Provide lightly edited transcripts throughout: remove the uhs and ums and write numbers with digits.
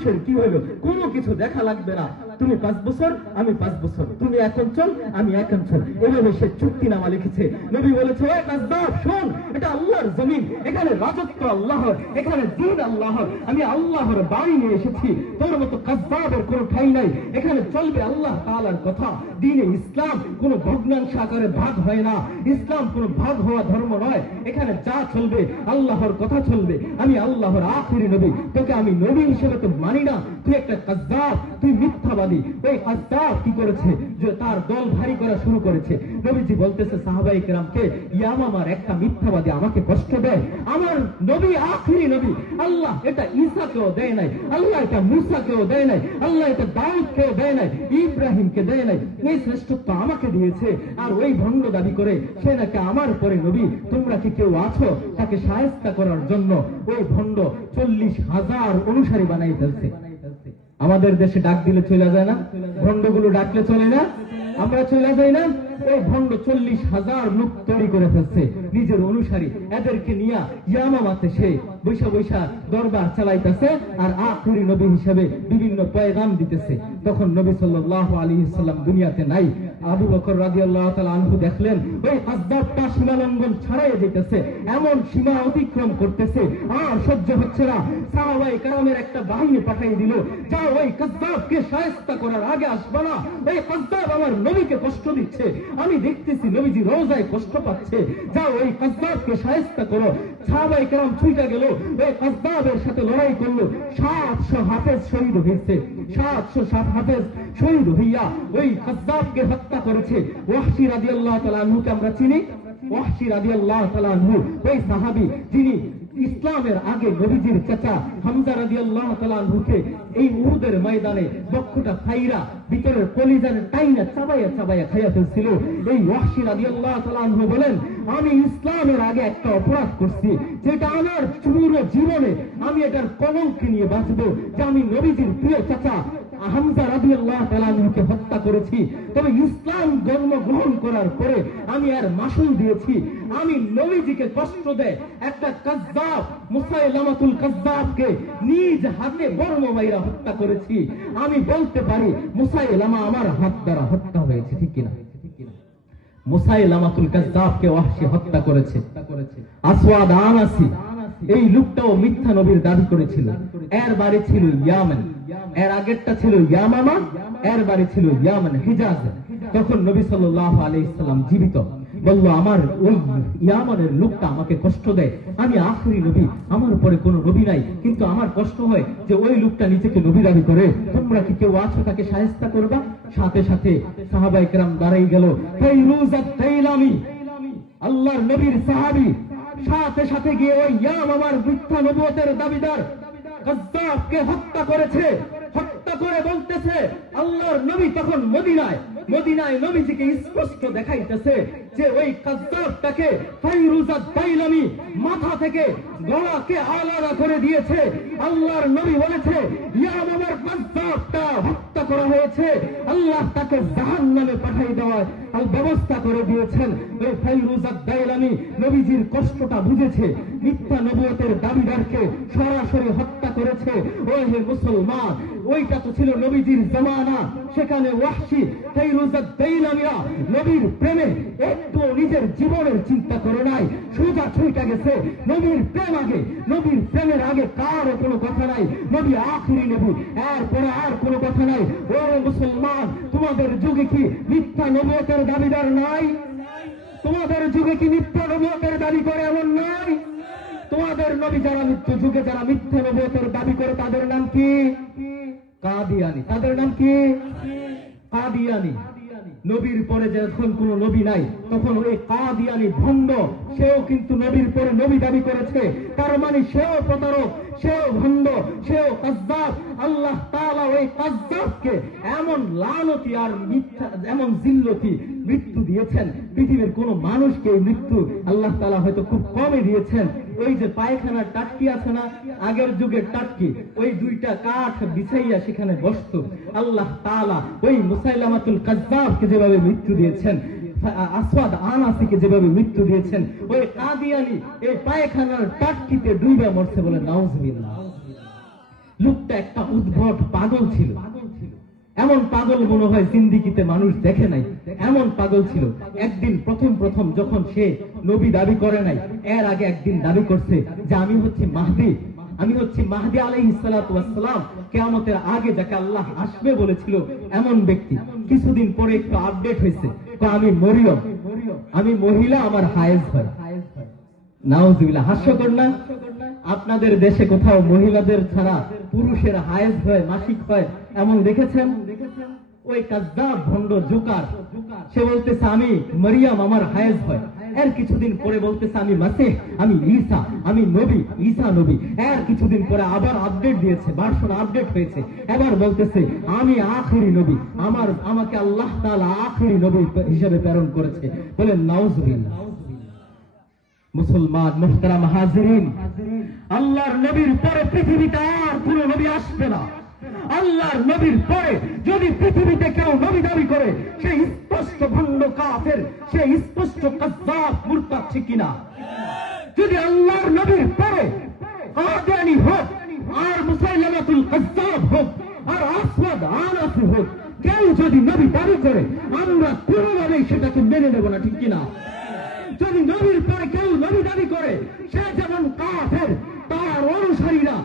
মানুষের কি হলো, কোনো কিছু দেখা লাগবে না, তুমি 5 বছর আমি 5 বছর, তুমি এখন চল আমি এখন চল, এভাবে সে চুক্তিনামা লিখেছে। নবী বলেছে, ওই কাযযাব শোন, এটা আল্লাহর জমিন, এখানে রাজত্ব আল্লাহর, এখানে দিন আল্লাহর, আমি আল্লাহর বাড়ি নিয়ে এসেছি, তোর মতো কাযযাবের কোনো ঠাঁই নাই, এখানে চলবে আল্লাহ তাআলার কথা। দ্বীনে ইসলাম কোনো ভগ্নাংশ আকারে ভাগ হয় না, ইসলাম কোনো ভাগ হওয়া ধর্ম নয়, এখানে যা চলবে আল্লাহর কথা চলবে, আমি আল্লাহর আখিরি নবী, তোকে আমি নবী হিসেবে তো মানি না, তুই একটা কাযযাব, তুই মিথ্যাবাদী। ওই কাযযাব কি করেছে, যে তার দল ভারী করা শুরু করেছে। নবীজি বলতেছে সাহাবায়ে কেরামকে, ইয়ামামার একটা মিথ্যাবাদী আমাকে কষ্ট দেয়, আমার নবী আখিরি নবী, আল্লাহ এটা ঈসাকেও দেয় নাই, আল্লাহ এটা মুসাকেও দেয় নাই, আল্লাহ এটা দাউদকেও দেয় নাই, ইব্রাহিমকে দেয় নাই, এই শ্রেষ্ঠত্ব আমাকে দিয়েছে। আর ওই ভণ্ড দাবি করে সে নাকি আমার পরে নবী, তোমরা কি কেউ আছো তাকে শায়েস্তা করার জন্য? ওই ভণ্ড 40,000 অনুসারী বানাই ফেলছে। আমাদের দেশে ডাক দিলে চলে যায় না, ভণ্ডগুলো ডাকলে চলে না, আমরা চলে যাই না? এই ভণ্ড 40,000 লোক তৈরি করে ফেলছে নিজের অনুসারী, এদেরকে নিয়ে ইয়ামামাতে সে বৈশা বৈশা দরবার চালাইতেছে আর আখিরি নবী হিসেবে বিভিন্ন পয়গাম দিতেছে। তখন নবী সাল্লাল্লাহু আলাইহি সাল্লাম দুনিয়াতে নাই। আবু বকর রাদিয়াল্লাহু তাআলা আনহু দেখলেন ওই কাযযাবটা সীমালঙ্ঘন ছাড়াই যেতেছে, এমন সীমা অতিক্রম করতেছে, আর সহ্য হচ্ছে না। সাহাবায়ে কেরামের একটা বাহিনী পাঠিয়ে দিল, যাও ওই কাযযাবকে শায়েস্তা করার আগে আসবে না, ওই কাযযাব আমার নবীকে কষ্ট দিচ্ছে, আমি দেখতেছি নবীজি রওজায় কষ্ট পাচ্ছে, যাও ওই কাযযাবকে শায়েস্তা করো। সাহাবায়ে কেরাম ছুটে গেল, ওই কাযযাবের সাথে লড়াই করলো। 700 হাফেজ শহীদ হয়েছে, 700 হাফেজ শহীদ হইয়া ওই কাযযাবকে হত্যা করেছে। ওয়াহশী রাদিয়াল্লাহু তাআলা আনহুকে আমরা চিনি, ওয়াহশী রাদিয়াল্লাহু তাআলা আনহু ওই সাহাবী যিনি ইসলামের আগে নবীজির চাচা হামজা রাদিয়াল্লাহু তাআলা আনহুকে এই উহুদের ময়দানে বক্ষটা ফাইরা ভিতরের কলিজার টাইনা চাবাইয়া চাবাইয়া খাইয়া ফেলছিল। এই ওয়াহশী রাদিয়াল্লাহু তাআলা আনহু বলেন, আমি ইসলামের আগে একটা অপরাধ করছি, যেটা আমার পুরো জীবনে আমি এটার কলঙ্ক নিয়ে বাঁচবো, যে আমি নবীজির প্রিয় চাচা হামজা রাদিয়াল্লাহু তাআলা আনহুকে হত্যা করেছি। তবে ইসলাম ধর্ম গ্রহণ করার পরে আমি আর মাসুল দিয়েছি, আমি নবীজিকে কষ্ট দেয় একটা কাযযাব মুসাইলামাতুল কাযযাবকে নিজ হাতে বর্ম মাইরা হত্যা করেছি। আমি বলতে পারি মুসাইলামা আমার হাত দ্বারা হত্যা হয়েছে, ঠিক কিনা? মুসাইলামাতুল কাযযাবকে ওয়াহশী হত্যা করেছে। আসওয়াদ আনাসি এই লোকটাও মিথ্যা নবীর দাবি করেছিল। এর বাড়ি ছিল ইয়ামান, এর আগেরটা ছিল ইয়ামামা, এর বাড়ি ছিল ইয়ামান হিজাজ। তখন নবী সাল্লাল্লাহু আলাইহি সাল্লাম জীবিত, বলল আমার ওই ইয়ামানের লোকটা আমাকে কষ্ট দেয়, আমি আখিরি নবী, আমার উপরে কোনো নবী নাই, কিন্তু আমার কষ্ট হয় যে ওই লোকটা নিজেকে নবী দাবি করে, তোমরা কি কেউ আছো তাকে শায়েস্তা করবা? সাথে সাথে সাহাবায়ে কেরাম দাঁড়াই গেল। ফাইরুজ আত-তাইলামি আল্লাহর নবীর সাহাবী সাথে সাথে গিয়ে ওই ইয়ামামার মিথ্যা নবুয়তের দাবিদার কাযযাবকে হত্যা করেছে। হত্যা করে বলতেছে আল্লাহর নবী তখন মদিনায়, মদিনায় নবীজিকে স্পষ্ট দেখাইতেছে যে ওই কাযযাবটাকে ফাইরুজ আত-তাইলামি মাথা থেকে গলাকে আলাদা করে দিয়েছে। আল্লাহর নবী বলেছে ইয়ামামার কাযযাবটা হত্যা করা হয়েছে, আল্লাহ তাকে জাহান্নামে পাঠিয়ে দেওয়ার ব্যবস্থা করে দিয়েছেন। ওই ফাইরুজ আত-তাইলামি নবীজির কষ্টটা বুঝেছে, মিথ্যা নবুয়তের দাবিদারকে সরাসরি হত্যা করেছে। ওই হে মুসলমান, ওইটা তো ছিল নবীজির জামানা, সেখানে ওয়াহশী ফাইরুজ আত-তাইলামিরা নবীর প্রেমে একটু নিজের জীবনের চিন্তা করে নাই, সোজা ছুটে গেছে নবীর প্রেম আগে, নবীর প্রেমের আগে কারো কোনো কথা নাই, নবী আখিরি নবী, এরপরে আর কোনো কথা নাই। ও মুসলমান, তোমাদের যুগে কি মিথ্যা নবুয়তের দাবিদার নাই? তোমাদের যুগে কি মিথ্যা নবুয়তের দাবি করে এমন নাই? তোমাদের নবী যারা মৃত্যু যুগে যারা মিথ্যা নবুয়তের দাবি করে তাদের নাম কি? কাদিয়ানী। তাদের নাম কি? কাদিয়ানী। নবীর পরে যখন কোন নবী নাই তখন ওই কাদিয়ানী ভণ্ড, সেও কিন্তু নবীর পরে নবী দাবি করেছে, তার মানে সেও প্রতারক, সেও ভণ্ড, সেও কাযযাব। আল্লাহ তাআলা ওই কাযযাবকে এমন লানতি আর মিথ্যা, এমন জিল্লতি মৃত্যু দিয়েছেন, পৃথিবীর কোন মানুষকে এই মৃত্যু আল্লাহ তাআলা হয়তো খুব কমই দিয়েছেন। ওই যে পায়খানার টাটকি আছে না, আগের যুগের টাটকি, ওই দুইটা কাঠ বিছাইয়া সেখানে বসত। আল্লাহ তাআলা ওই মুসাইলামাতুল কাযযাবকে যেভাবে মৃত্যু দিয়েছেন, আসওয়াদ আনাসিকে যেভাবে মৃত্যু দিয়েছেন, ওই কাদিয়ানী এই পায়খানার টাটকিতে ডুবে মরছে বলে নাউজুবিল্লাহ। লোকটা একটা উদ্ভট পাগল ছিল, এমন পাগল মনে হয় জিন্দিগিতে মানুষ দেখে নাই, এমন পাগল ছিল। একদিন প্রথম যখন সে নবী দাবি করে নাই, এর আগে একদিন দাবি করছে যে আমি হচ্ছি মাহদী আলাইহিস সালাতু ওয়াস সালাম, কিয়ামতের আগে যাকে আল্লাহ আসবে বলেছিল এমন ব্যক্তি। কিছুদিন পরে একটু আপডেট হয়েছে, আমি মরিয়ম, আমি মহিলা, আমার হায়েজ হয়। নাউজুবিল্লাহ, হাস্যকর না? আপনাদের দেশে কোথাও মহিলাদের ছাড়া পুরুষের হায়েজ হয়, মাসিক হয় এমন দেখেছেন? ওই কাযযাব ভণ্ড জোকার, সে বলতেছে আমি মরিয়ম, আমার হায়েজ হয়। এর কিছুদিন পরে বলতেছে আমি মাসিহ, আমি ঈসা, আমি নবী, ঈসা নবী। এর কিছুদিন পরে আবার আপডেট দিয়েছে, ভার্সন আপডেট হয়েছে, এবার বলতেছে আমি আখিরি নবী, আমাকে আল্লাহ তাআলা আখিরি নবী হিসেবে প্রেরণ করেছে। বলেন নাউজুবিল্লাহ। মুসলমান মুহতারাম হাজিরিন, আল্লাহর নবীর পরে পৃথিবীতে আর কোন নবী আসবে না। আল্লাহর নবীর পরে যদি পৃথিবীতে কেউ নবী দাবি করে, সে স্পষ্ট ভণ্ড কাফের, সে স্পষ্ট কাযযাব মুরতাদ, ঠিক কিনা? যদি আল্লাহর নবীর পরে কাদিয়ানী হোক, আর মুসাইলামাতুল কাযযাব হোক, আর আসওয়াদ আনাসি হোক, কেউ যদি নবী দাবি করে, আমরা কোনোভাবেই সেটাকে মেনে নেব না, ঠিক কিনা? যদি নবীর পরে কেউ নবী দাবি করে, সে যেমন কাফের, তার অনুসারীরা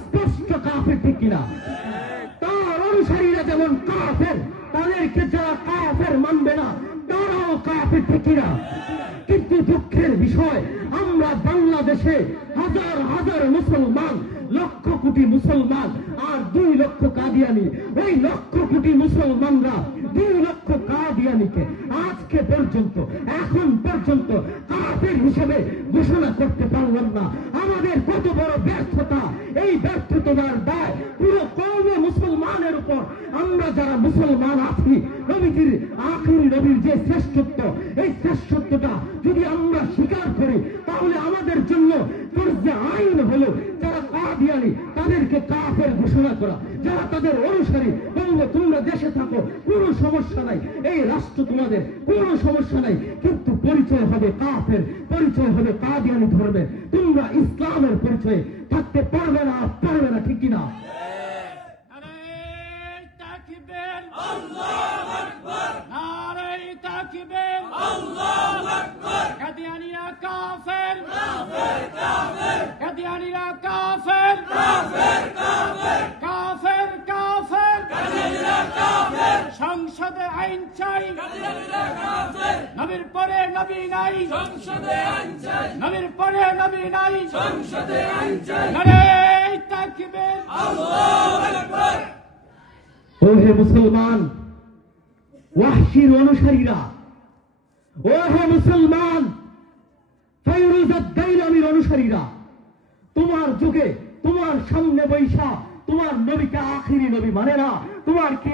স্পষ্ট কাফের, ঠিক কিনা? তার অনুসারীরা যেমন কাফের, তাদেরকে যারা কাফের মানবে না তারাও কাফের, ঠিক কিনা? কিন্তু দুঃখের বিষয়, আমরা বাংলাদেশে হাজার হাজার মুসলমান, লক্ষ কোটি মুসলমান আর 2 লক্ষ কাদিয়ানি, ওই লক্ষ কোটি মুসলমানরা 2 লক্ষ কাদিয়ানিকে আজকে পর্যন্ত, এখন পর্যন্ত কাফের হিসেবে ঘোষণা করতে পারলাম না। আমাদের কত বড় ব্যর্থতা! এই ব্যর্থতার দায় পুরো কওমে মুসলমানের উপর। আমরা যারা মুসলমান আছি, নবীজির আখিরি নবীর যে শ্রেষ্ঠত্ব, এই শ্রেষ্ঠত্বটা যদি আমরা স্বীকার করি, তাহলে আমাদের জন্য ফরজে আইন হলো যারা কাদিয়ানি তাদেরকে কাফের ঘোষণা করা। যারা তাদের অনুসারী, বলবো তোমরা দেশে থাকো, কোনো সমস্যা নাই, এই রাষ্ট্র তোমাদের, কোনো সমস্যা নাই, কিন্তু পরিচয় হবে কাফের, পরিচয় হবে কাদিয়ানি ধর্মের। তোমরা ইসলামের পরিচয়ে থাকতে পারবে না, ঠিক কিনা? কাদিয়ানীরা কাফের, কাদিয়ানীরা কাফের, কাফের, কাফের, সংসদে আইন চাই, নবীর পরে নবী নাই, নবীর পরে নবী নাই, নারে তাকবীর, আল্লাহু আকবার। ও হে মুসলমান, ওয়াহশীর অনুসারীরা, ও হে মুসলমান, ফায়রুজ আদ-দাইলামীর অনুসারীরা, তোমার যুগে তোমার সামনে বৈশা তোমার নবীকে আখিরি নবী মানে না, তোমার কি